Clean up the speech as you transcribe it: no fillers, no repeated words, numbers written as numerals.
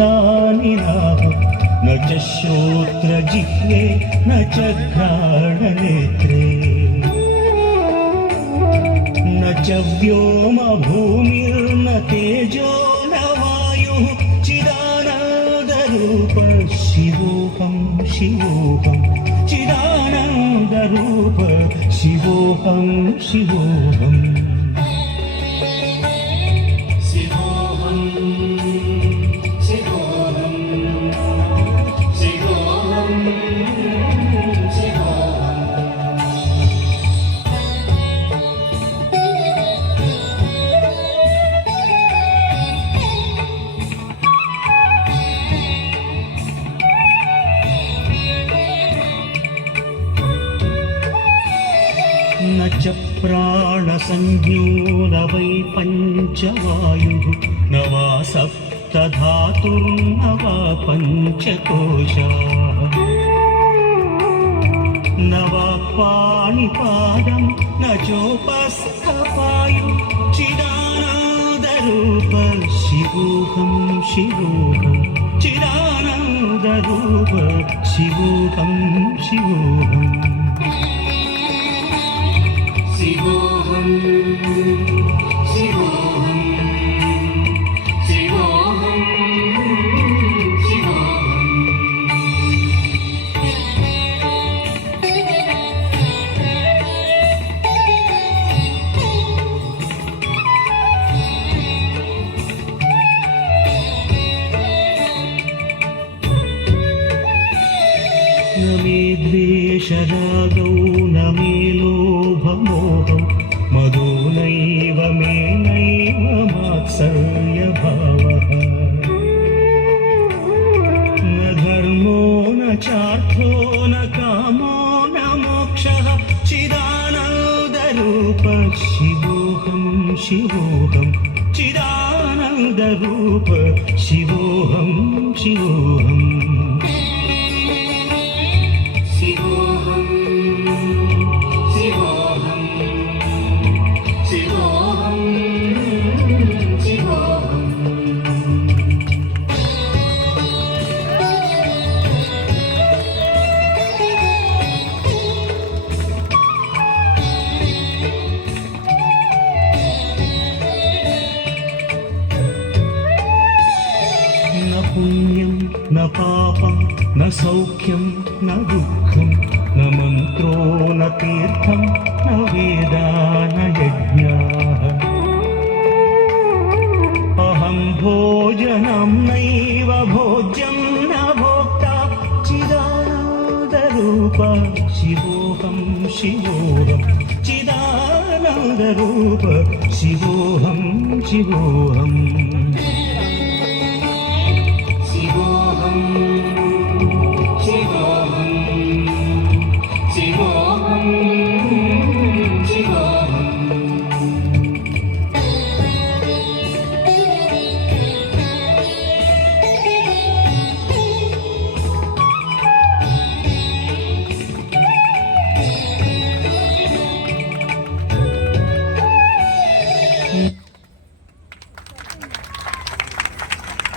श्रुतानि नाहं न च श्रोत्रजिह्वे न च घ्राणनेत्रे न च व्योमभूमिर्न तेजो न वायुः चिदानन्दरूप शिवोऽहं शिवोऽहं चिदानन्दरूप शिवोऽहं शिवोऽहम् न च प्राणसंज्ञो न वै पञ्चवायुः न वा सप्तधातुर्न वा पञ्चकोशाः न वा पाणिपादं न चोपस्थपायुः चिदानन्दरूप शिवोऽहं शिवोऽहं चिदानन्दरूप शिवोऽहं शिवोऽहम् शिवोऽहं शिवोऽहं शिवोऽहं न मे द्वेषरागौ न मे लोभमोहौ मदो नैव मे नैव मात्सर्यभावः न धर्मो न चार्थो न कामो न मोक्षः चिदानन्दरूप शिवोऽहं शिवोऽहं चिदानन्दरूप शिवोऽहं शिवोऽहम् न पुण्यं न पापं न सौख्यं न दुःखं न मन्त्रो न तीर्थं न वेदा न यज्ञाः अहं भोजनं नैव भोज्यं न भोक्ता चिदानन्दरूप शिवोऽहं शिवोऽहं चिदानन्दरूप शिवोऽहं शिवोऽहम्